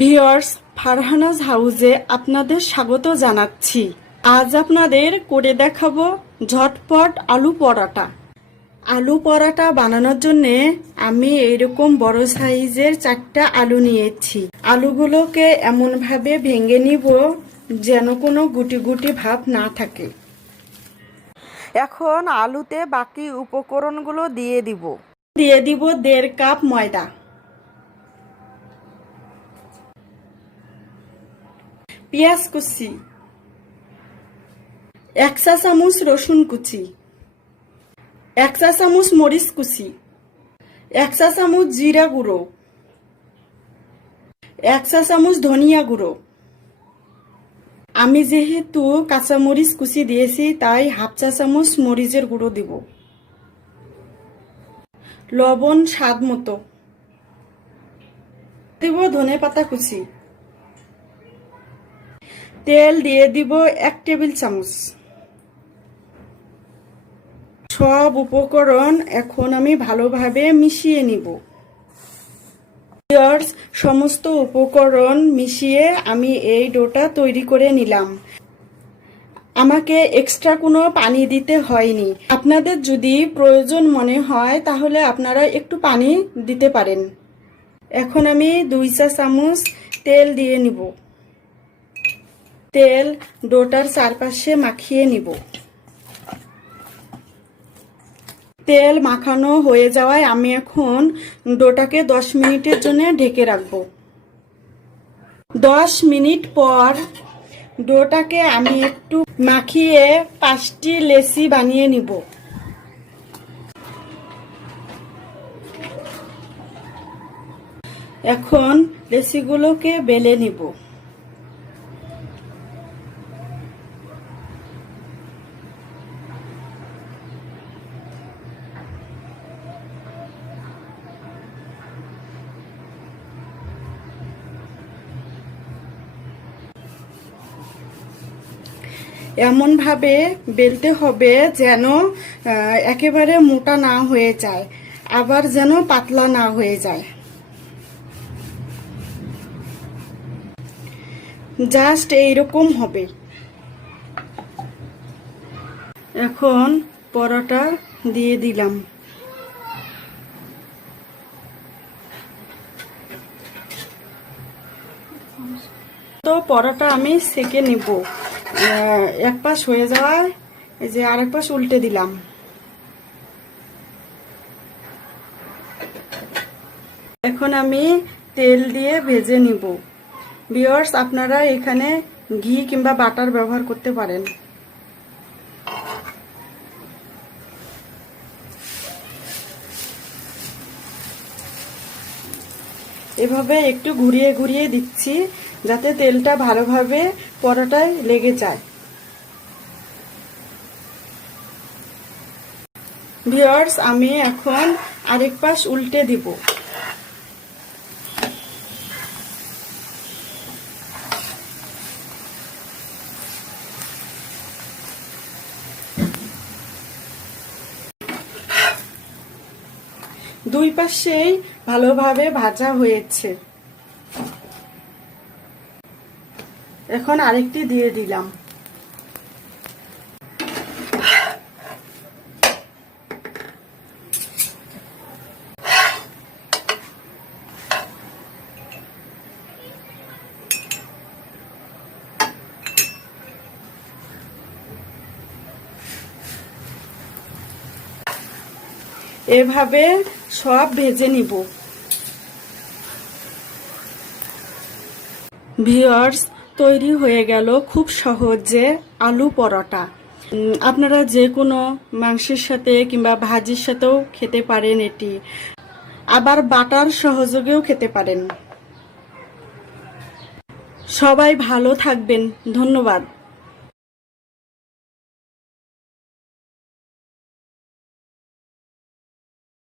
Viewers, Farhanaz হাউজে আপনাদের স্বাগত জানাচ্ছি। আজ আপনাদের করে দেখাবো ঝটপট আলু পরাটা। আলু পরাটা বানানোর জন্য আমি এইরকম বড় সাইজের 4টা আলু নিয়েছি। আলুগুলোকে এমনভাবে ভেঙে নিব যেন কোনো গুটি গুটি ভাব না থাকে। এখন আলুতে বাকি উপকরণগুলো দিয়ে দিব 1.5 কাপ ময়দা, পেঁয়াজ কুচি, 1 চা চামচ রসুন কুচি, 1 চা চামচ মরিচ কুচি, 1 চা চামচ জিরা গুঁড়ো, 1 চা চামচ ধনিয়া গুঁড়ো। আমি যেহেতু কাঁচা মরিচ কুচি দিয়েছি তাই 1/2 চা চামচ মরিচের গুঁড়ো দিব। লবণ স্বাদ মতো দিব, ধনেপাতা কুচি। তেল দিয়ে দিব 1 টেবিল চামচ। সব উপকরণ এখন আমি ভালোভাবে মিশিয়ে নিব। সমস্ত উপকরণ মিশিয়ে আমি এই ডোটা তৈরি করে নিলাম। আমাকে এক্সট্রা কোনো পানি দিতে হয়নি। আপনাদের যদি প্রয়োজন মনে হয় তাহলে আপনারা একটু পানি দিতে পারেন। এখন আমি 2 চা চামচ তেল দিয়ে নিব। তেল ডোটার চারপাশে মাখিয়ে নিব। তেল মাখানো হয়ে যাওয়ায় আমি এখন ডোটাকে 10 মিনিটের জন্য ঢেকে রাখবো। 10 মিনিট পর ডোটাকে আমি একটু মাখিয়ে 5টি লেচি বানিয়ে নিব। এখন লেচিগুলোকে বেলে নিব। এমনভাবে বেলতে হবে যেন একেবারে মোটা না হয়ে যায়, আবার যেন পাতলা না হয়ে যায়। জাস্ট এইরকম হবে। এখন পরোটা দিয়ে দিলাম। তো পরোটা আমি সেকে নিব। এক পাশ হয়ে যাওয়ায় এই যে আরেক পাশ উল্টে দিলাম। এখন আমি তেল দিয়ে ভেজে নিব। ভিউয়ার্স, আপনারা এখানে ঘি কিংবা বাটার ব্যবহার করতে পারেন। এভাবে একটু ঘুরিয়ে ঘুরিয়ে দিচ্ছি যাতে তেলটা ভালোভাবে পরোটায় লেগে যায়। ভিউয়ার্স, আমি এখন আরেক পাশ উল্টে দিব। দুই পাশেই ভালোভাবে ভাজা হয়েছে। এখন আরেকটি দিয়ে দিলাম। এভাবে সব ভেজে নিব। ভিউয়ার্স, তৈরি হয়ে গেল খুব সহজে আলু পরোটা। আপনারা যে কোনো মাংসের সাথে কিংবা ভাজির সাথেও খেতে পারেন এটি, আবার বাটার সহযোগেও খেতে পারেন। সবাই ভালো থাকবেন। ধন্যবাদ।